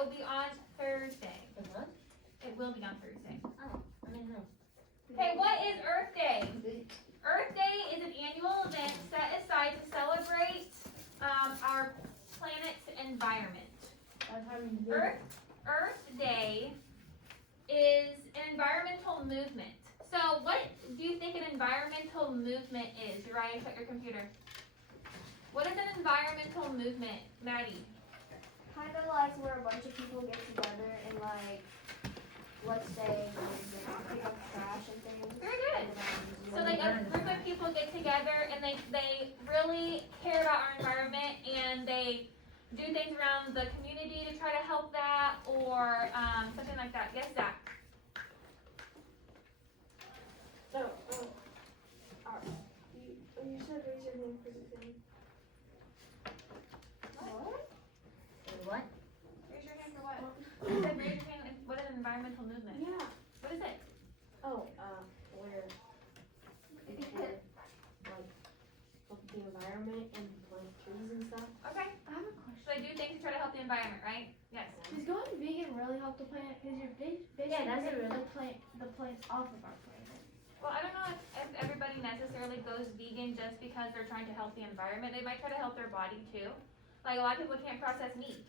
will be on Thursday. What? It will be on Thursday. Oh, I didn't know. Okay, what is Earth Day? Earth Day is an annual event set aside to celebrate our planet's environment. Earth Day is an environmental movement. So what do you think an environmental movement is? Uriah, shut your computer. What is an environmental movement, Maddie? Kind of like where a bunch of people get together and like, let's say, pick up trash and things. Very good. So like a group of people get together and they really care about our environment and they do things around the community to try to help that or something like that. Yes, Zach? So, you said raise your hand for the thing. What? What? Raise your hand for what? You said raise your hand. What is an environmental movement? Yeah. What is it? Oh, where people like help the environment and plant trees and stuff. Okay. I have a question. So they do things to try to help the environment, right? Yes. Does going vegan really help the planet? Because you're basically does it taking really? the plants off of our planet. Well, I don't know if everybody necessarily goes vegan just because they're trying to help the environment. They might try to help their body too. Like a lot of people can't process meat.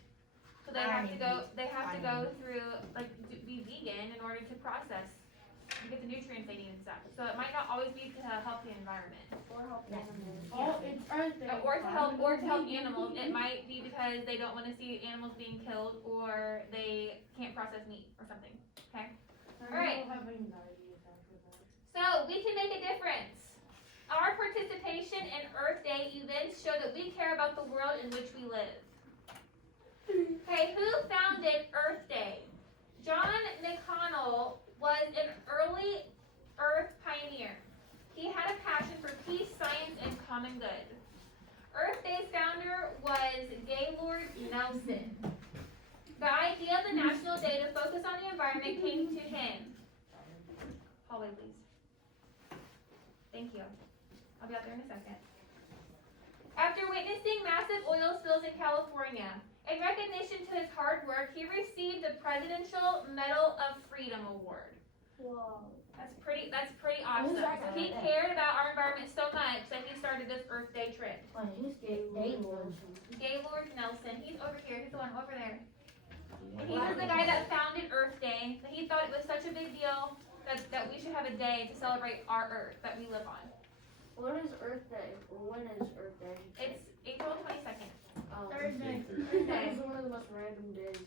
So they have to go through like be vegan in order to process to get the nutrients they need and stuff. So it might not always be to help the environment. Or help animals. Oh, it's Earth Day. Or to help animals. It might be because they don't want to see animals being killed or they can't process meat or something. Okay? Alright. So we can make a difference. Our participation in Earth Day events show that we care about the world in which we live. Okay, who founded Earth Day? John McConnell was an early Earth pioneer. He had a passion for peace, science, and common good. Earth Day's founder was Gaylord Nelson. The idea of the National Day to focus on the environment came to him. Hallway, please. Thank you. I'll be out there in a second. After witnessing massive oil spills in California, in recognition to his hard work, he received the Presidential Medal of Freedom Award. Whoa. That's pretty awesome. So he cared about our environment so much that he started this Earth Day trend. Who's Gaylord? Gaylord Nelson. He's over here. He's the one over there. And he was the guy that founded Earth Day. He thought it was such a big deal that we should have a day to celebrate our Earth that we live on. What is Earth Day? Or when is Earth Day? It's April 22nd. Thursday. That is one of the most random days.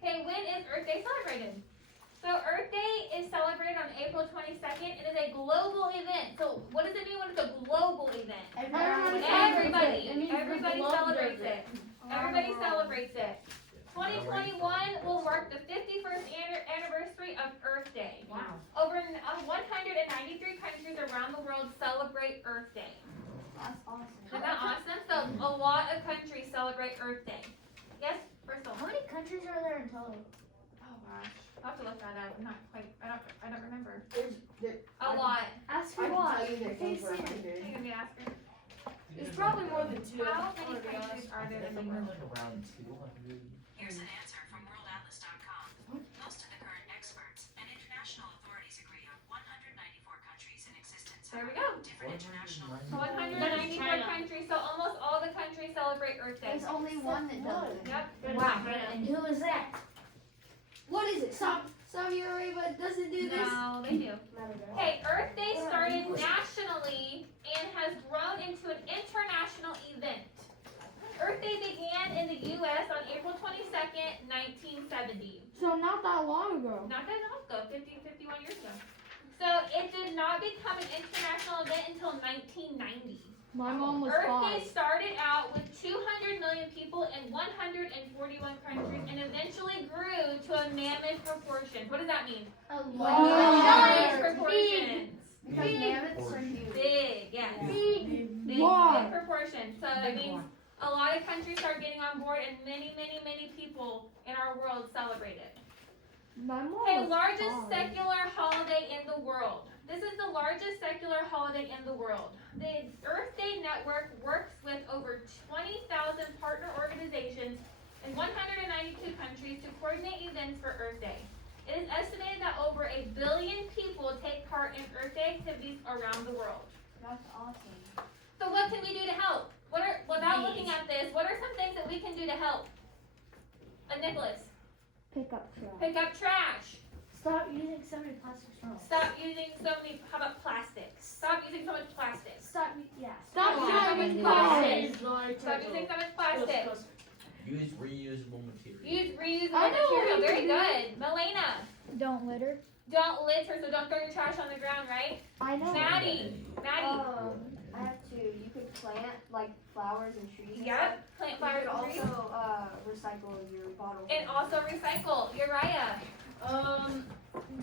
Okay, when is Earth Day celebrated? So Earth Day is celebrated on April 22nd. It is a global event. So what does it mean when it's a global event? Everybody celebrates it. Everybody celebrates it. 2021 will mark the 51st anniversary of Earth Day. Wow. Over 193 countries around the world celebrate Earth Day. That's awesome. Isn't that awesome? So a lot of countries celebrate Earth Day. Yes, Bristol. How many countries are there in total? Oh gosh, I'll have to look that up. I'm not quite. I don't remember. There, A lot. Ask I for can what? tell you there's Hey, over Siri. 100. You're gonna be asking. There's probably more than two. How many countries are there in the world? like around 200. Here's an answer from worldatlas.com. Most of the current experts and international authorities agree on 194 countries in existence. There we go. Different international 194 countries. So almost all the countries celebrate Earth Day. There's only one that does it. Yep. Wow. And who is that? What is it? Saudi Arabia doesn't do this? No, they do. Okay, Earth Day started nationally and has grown into an international event. Earth Day began in the U.S. on April 22nd, 1970. So not that long ago. Not that long ago, 51 years ago. So it did not become an international event until 1990. My mom was Earth Day 5. started out with 200 million people in 141 countries and eventually grew to a mammoth proportion. What does that mean? A Giant proportions. Because mammoths are huge. Big, yes. Big Why? proportion. So that means a lot of countries start getting on board and many people in our world celebrate it. My mom Okay, was largest 5. secular holiday in the world. This is the largest secular holiday in the world. The Earth Day Network works with over 20,000 partner organizations in 192 countries to coordinate events for Earth Day. It is estimated that over 1 billion people take part in Earth Day activities around the world. That's awesome. So what can we do to help? Without looking at this, what are some things that we can do to help? Nicholas, Pick up trash. pick up trash. Stop using so many plastic straws. Stop using so many, how about plastics? Stop using so much plastic. Stop, yeah. Stop Stop driving using cars. plastic. Stop using so much plastic. Use reusable material. Use reusable I know material. what Very you good. Melena, Don't litter. don't litter, so don't throw your trash on the ground, right? I know. Maddie, I have to. You could plant like flowers and trees. yep, plant You flowers could and trees. also recycle your bottles. And also recycle. Uriah.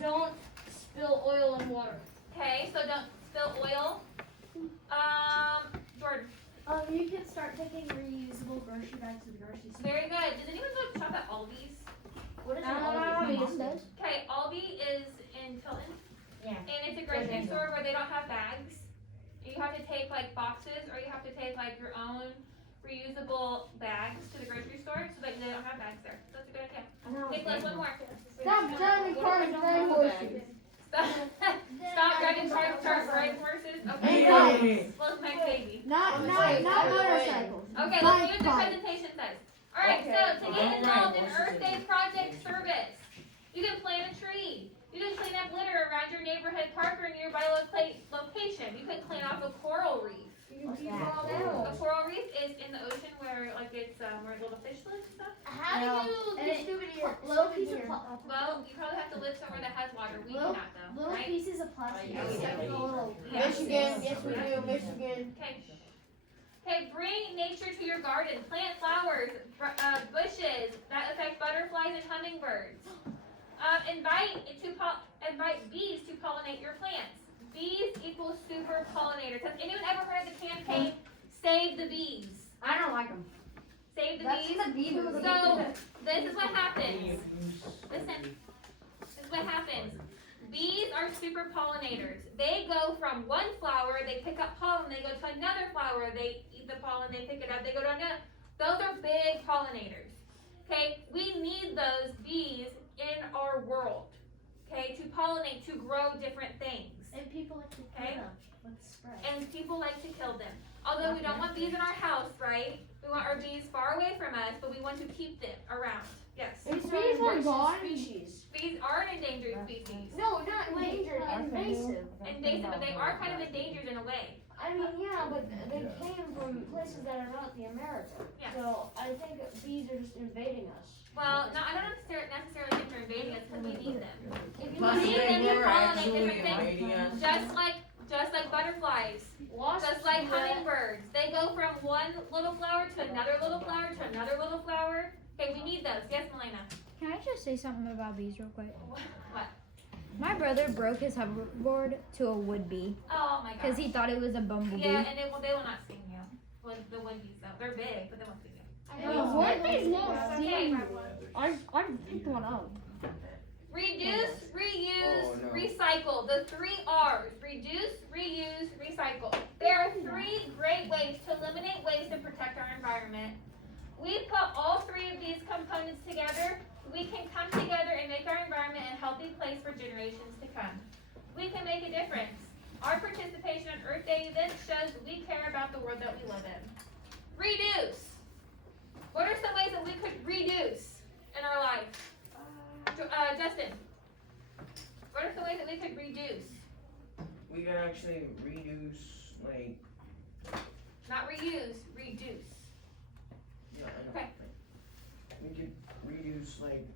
Don't spill oil in water. Okay, so don't spill oil. Jordan. You can start taking reusable grocery bags to the grocery store. Very good. Does anyone go shop at Aldi's? What is Mom does. Okay, Aldi is in Tilton. Yeah. And it's a grocery store where they don't have bags. You have to take like boxes, or you have to take like your own reusable bags to the grocery store, so that they don't have bags there. That's a good idea. Nicholas, one more. Stop driving cars and riding horses. Stop driving cars, riding horses. Okay, Hey. well, my baby. Not motorcycles. Okay, let's see what the presentation says. Alright, so to get involved in Earth Day project service, you can plant a tree. You can clean up litter around your neighborhood park or nearby location. You can clean off a coral reef. A coral reef is in the ocean where like it's where little fish live and stuff. How do you And distribute your little piece of Well, you probably have to live somewhere that has water. We do Little- not though, little right? pieces of plastic? Yeah. Stuck in a little. Yeah. Michigan, yes we do, Michigan. Okay. Okay, bring nature to your garden. Plant flowers, bushes that affect butterflies and hummingbirds. Invite bees to pollinate your plants. Bees equals super pollinators. Has anyone ever heard of the campaign Save the Bees? I don't like them. Save the That's bees. the bee. So this is what happens. Listen. This is what happens. Bees are super pollinators. They go from one flower, they pick up pollen, they go to another flower, they eat the pollen, they pick it up, they go to another. Those are big pollinators. Okay, we need those bees in our world. Okay, to pollinate, to grow different things. And people like to Okay. kill them with spray. And people like to kill them. Although we don't want bees in our house, right? We want our bees far away from us, but we want to keep them around. Yes. If bees are gone, Species. Bees are an endangered species. No, not endangered, invasive. Invasive, but they are kind of endangered in a way. I mean, yeah, but they came from places that are not the America. Yes. So I think bees are just invading us. Well, no, I don't necessarily think they're invading us because we need them. If you Plus, need them they to were pollinate actually different things. invading us. Just like butterflies, wasps, just like do that. hummingbirds. They go from one little flower to another little flower to another little flower. Okay, we need those. Yes, Melena. Can I just say something about bees real quick? What? My brother broke his hoverboard to a wood bee Oh my because gosh. he thought it was a bumblebee. Yeah, and they will not sting you. Well, the wood bees though, they're big, but they won't sting you. wood bees won't Okay. sting you. I picked one up. Reduce, reuse, Oh, no. recycle. The 3 R's. Reduce, reuse, recycle. There are 3 great ways to eliminate waste and protect our environment. We put all 3 of these components together. We can come together and make our environment a healthy place for generations to come. We can make a difference. Our participation in Earth Day events shows that we care about the world that we live in. Reduce. What are some ways that we could reduce in our life? Justin, what are some ways that we could reduce? We could actually reduce, like, Not reuse, reduce. yeah, I know. Okay. We could reduce, like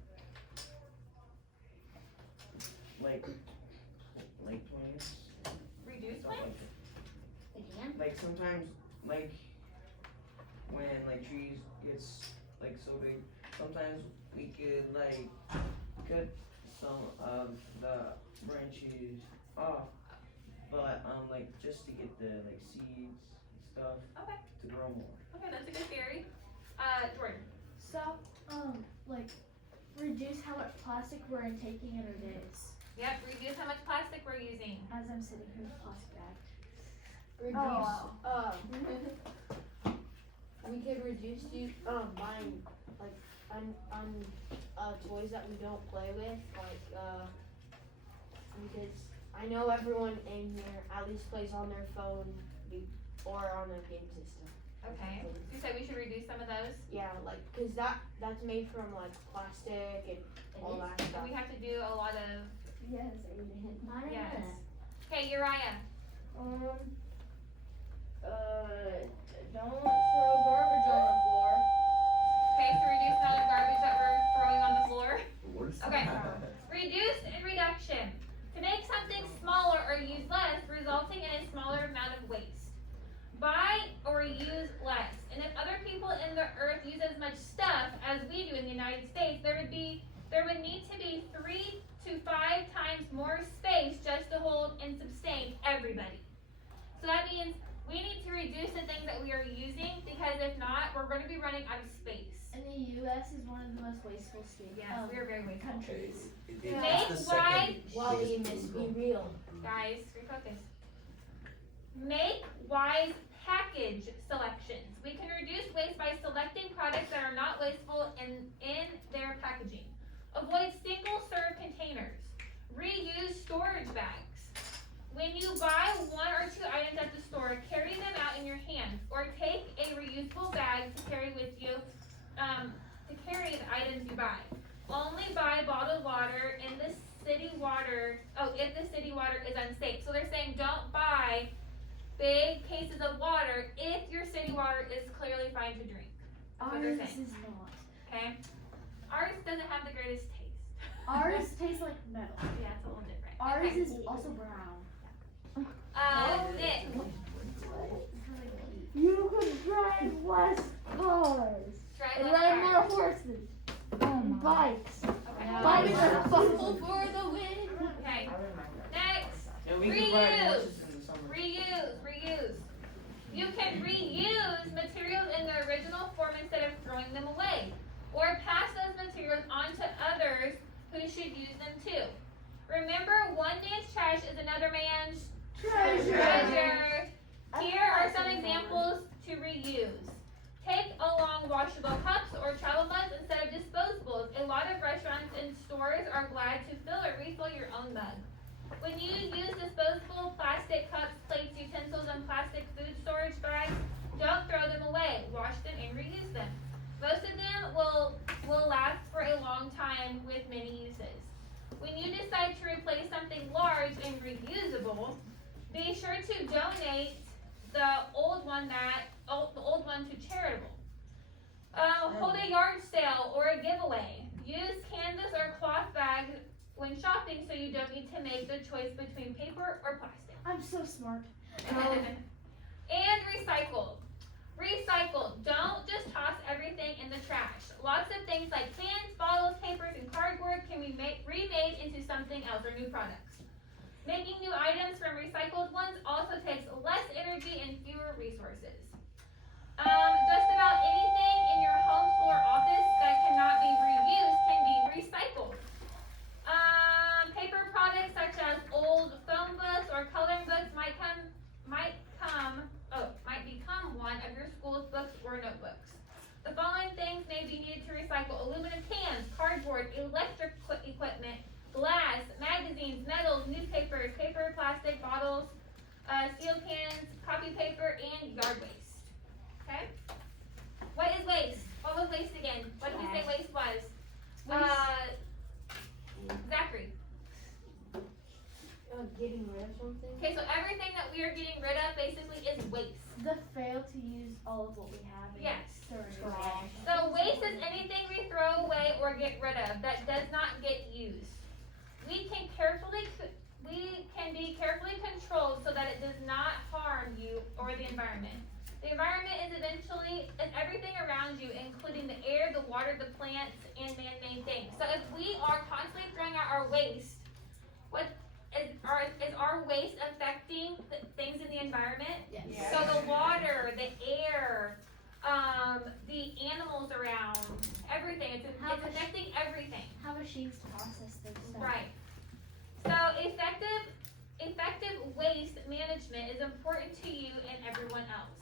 plants, Reduce stuff plants? like that. Like sometimes, like, when, like, trees gets, like, so big, sometimes we could, like, cut some of the branches off, but, like, just to get the, like, seeds and stuff Okay. to grow more. Okay, that's a good theory. Jordan. Stop, reduce how much plastic we're intaking in our days. Yep, reduce how much plastic we're using. As I'm sitting here with a plastic bag. Reduce, we could reduce buying like toys that we don't play with, because I know everyone in here at least plays on their phone or on their game system. Okay. You said we should reduce some of those? Yeah, like, cause that's made from like plastic and all that So stuff. we have to do a lot of, Yes, amen. yes. Okay, Uriah. Don't throw garbage on the floor. Okay, so reduce the amount of garbage that we're throwing on the floor. Worse. Okay. Reduce and reduction. To make something smaller or use less, resulting in a smaller amount of waste. Buy or use less. And if other people in the earth use as much stuff as we do in the United States, there would need to be 3 to 5 times more space just to hold and sustain everybody. So that means we need to reduce the things that we are using, because if not, we're going to be running out of space. And the U.S. is one of the most wasteful states. Yes, we are very wasteful. Countries. Make It's the wise, second Wally, biggest miss, be polluter. real. guys, refocus. Make wise package selections. We can reduce waste by selecting products that are not wasteful in their packaging. Avoid single-serve containers. Reuse storage bags. When you buy 1 or 2 items at the store, carry them out in your hands, or take a reusable bag to carry with you to carry the items you buy. Only buy bottled water in the city water. If the city water is unsafe. So they're saying don't buy big cases of water if your city water is clearly fine to drink. That's what they're Ours saying. is not. Okay. Ours doesn't have the greatest taste. Ours tastes like metal. Yeah, it's a little different. Ours Okay. is also brown. Nick. You could drive less cars. Drive And less ride more cars. horses. And bikes. Okay. Bikes are Pull for the win. Okay. Next. And we can ride horses in the summer. Reuse. You can reuse materials in their original form instead of throwing them away, or pass those materials on to others who should use them too. Remember, one man's trash is another man's treasure. Here are some examples to reuse. Take along washable cups or travel mugs instead of disposables. A lot of restaurants and stores are glad to fill or refill your own mug. When you use disposable plastic cups, plates, utensils, and plastic food storage bags, don't throw them away. Wash them and reuse them. Most of them will last for a long time with many uses. When you decide to replace something large and reusable, be sure to donate the old one to charitable. Hold a yard sale or a giveaway. Use canvas or cloth bags when shopping, so you don't need to make the choice between paper or plastic. I'm so smart. And recycle. Recycle. Don't just toss everything in the trash. Lots of things like cans, bottles, papers, and cardboard can be remade into something else or new products. Making new items from recycled ones also takes less energy and fewer resources. Just about anything in your home, school, or office that cannot be reused can be recycled. Paper products such as old phone books or coloring books might become one of your school's books or notebooks. The following things may be needed to recycle: aluminum cans, cardboard, electric equipment, glass, magazines, metals, newspapers, paper, plastic, bottles, steel cans, copy paper, and yard waste. Okay? What is waste? What was waste again? What did we say waste was? Zachary. Getting rid of something. Okay, so everything that we are getting rid of basically is waste. The fail to use all of what we have. And Yes. throw it away. So waste is anything we throw away or get rid of that does not get used. We can be carefully controlled so that it does not harm you or the environment. The environment is everything around you, including the air, the water, the plants, and man-made things. So if we are constantly throwing out our waste, is our waste affecting the things in the environment? Yes. Yeah. So the water, the air, the animals around, everything. It's affecting everything. How machines process their stuff. Right. So effective waste management is important to you and everyone else.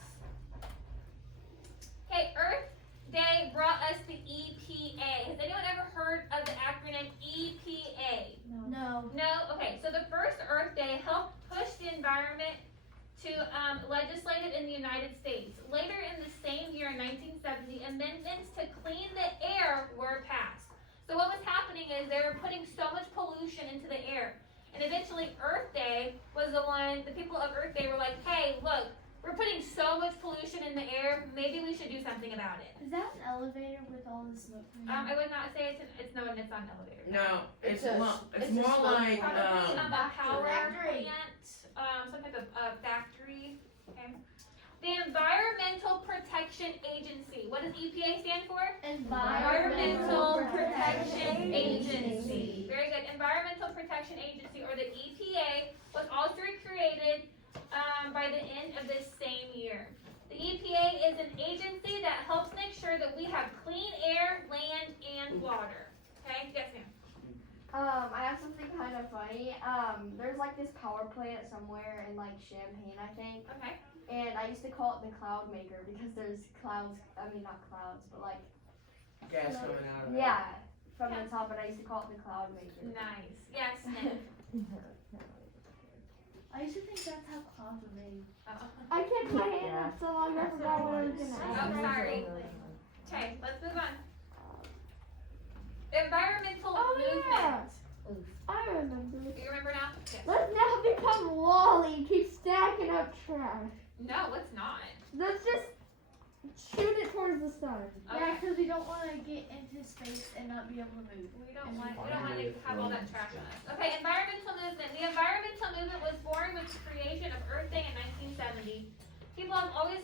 Okay, Earth Day brought us the EPA. Has anyone ever heard of the acronym EPA? No. No? Okay, so the first Earth Day helped push the environment to legislate it in the United States. Later in the same year, in 1970, amendments to clean the air were passed. So what was happening is they were putting so much pollution into the air. And eventually Earth Day was the people of Earth Day were like, hey, look, we're putting so much pollution in the air, maybe we should do something about it. Is that an elevator with all the smoke? I would not say it's not an elevator. No, it's a- more it's a more smoke like Probably a power factory. plant, some type of factory. Okay. The Environmental Protection Agency. What does EPA stand for? Environmental Protection Agency. Very good. Environmental Protection Agency, or the EPA, was also created by the end of this same year. The EPA is an agency that helps make sure that we have clean air, land, and water. Okay? Yes, ma'am. I have something kind of funny. There's like this power plant somewhere in like Champaign, I think. Okay. And I used to call it the cloud maker because there's clouds, I mean not clouds, but like, gas coming out of it. yeah, from the top, and I used to call it the cloud maker. Nice. Yes, Nick. I used to think that's how clouds were made. I kept my hand up so long I forgot what I was gonna Oh, ask. sorry. Okay, let's move on. Environmental Oh, yeah. movement. I remember. Do you remember now? Yes. Let's now become Wally. Keep stacking up trash. No, it's not. Let's just shoot it towards the sun. Yeah, Okay. because we don't want to get into space and not be able to move. We don't want to have all that trash on us. Okay, environmental movement. The environmental movement was born with the creation of Earth Day in 1970. People have always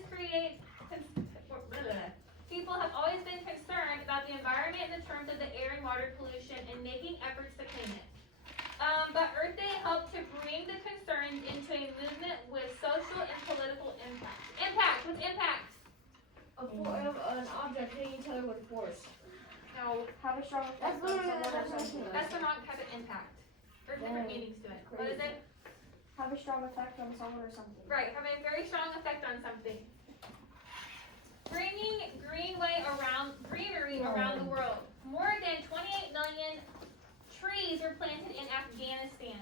been concerned about the environment in the terms of the air and water pollution and making efforts to clean it. But Earth Day helped to bring the concerns into a movement with social and political impact. Impact. What's impact? An object hitting each other with force. No, Have a strong effect on someone or something. that's the wrong type of impact. There's different meanings to it. What is it? Have a strong effect on someone or something. Right, have a very strong effect on something. Bringing greenery around the world. More than 28 million trees were planted in Afghanistan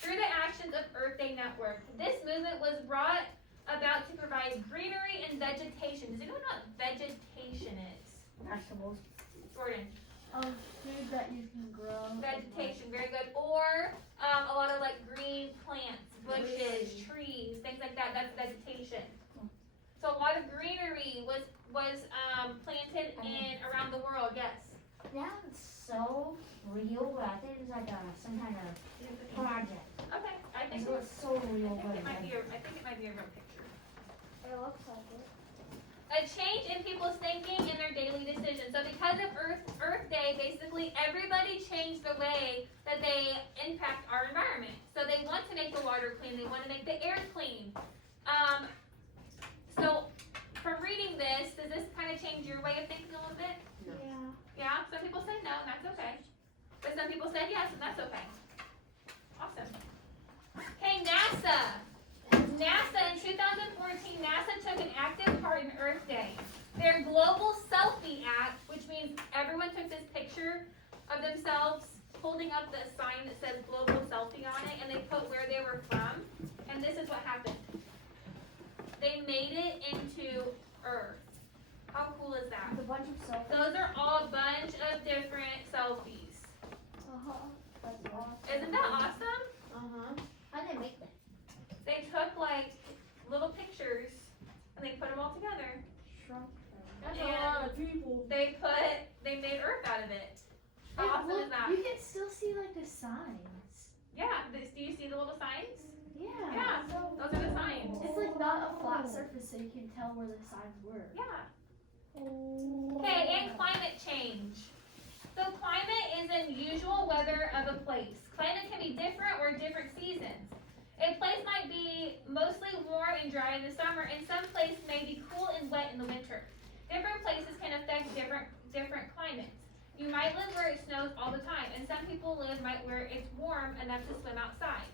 through the actions of Earth Day Network. This movement was brought about to provide greenery and vegetation. Does anyone know what vegetation is? Vegetables. Jordan. Food that you can grow. Vegetation, very good. Or a lot of like green plants, bushes, trees, things like that. That's vegetation. So a lot of greenery was planted in around the world. Yes. That's so real, but I think it's like some kind of project. Okay. I think It's so real, I but think it might be a real picture. It looks like it. A change in people's thinking and their daily decisions. So because of Earth Day, basically everybody changed the way that they impact our environment. So they want to make the water clean. They want to make the air clean. So from reading this, does this kind of change your way of thinking a little bit? Yeah. Yeah? Some people said no, and that's okay. But some people said yes, and that's okay. Awesome. Okay, NASA. In 2014, NASA took an active part in Earth Day. Their Global Selfie Act, which means everyone took this picture of themselves holding up the sign that says Global Selfie on it, and they put where they were from, and this is what happened. They made it into Earth. How cool is that? With a bunch of selfies. Those are all a bunch of different selfies. That's awesome. Isn't that awesome? How did they make that? They took like little pictures and they put them all together. Shrunk. That's And a lot of people. they made Earth out of it. How awesome is that? You can still see like the signs. Yeah. Do you see the little signs? Yeah. Yeah. Those are the signs. It's like not a flat surface, so you can tell where the signs were. Yeah. Okay, and climate change. So climate is unusual weather of a place. Climate can be different or different seasons. A place might be mostly warm and dry in the summer, and some place may be cool and wet in the winter. Different places can affect different climates. You might live where it snows all the time, and some people live where it's warm enough to swim outside.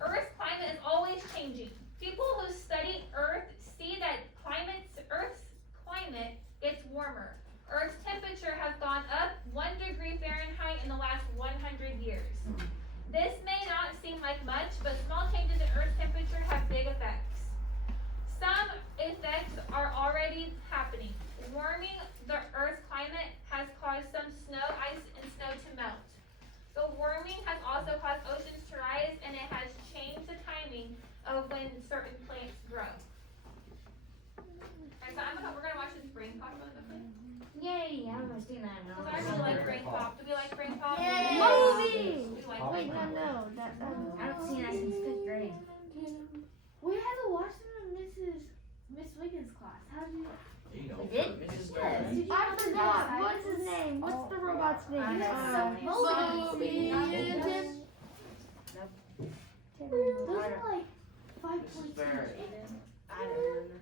Earth's climate is always changing. People who study Earth see that Earth's climate gets warmer. Earth's temperature has gone up 1 degree Fahrenheit in the last 100 years. This may not seem like much, but small changes in Earth's temperature have big effects. Some effects are already happening. Warming the Earth's climate has caused some snow, ice, and snow to melt. The warming has also caused oceans to rise, and it has changed the timing of when certain plants grow. Alright, so we're gonna watch this brain pop really quickly. Yay, I haven't seen that in a Because I while. really like brain pop. Do we like brain pop? Yay! We like Wait, brain pop. no. I haven't seen that since 5th grade. We had to watch them in Miss Wiggins' class. How do you? There you go. We did? Mrs. Yes. Barrett. Did you I watch forgot. the What's his name? What's the robot's name? Moby and Tim. Those are like 5 Mrs. points Barrett. each. I don't remember.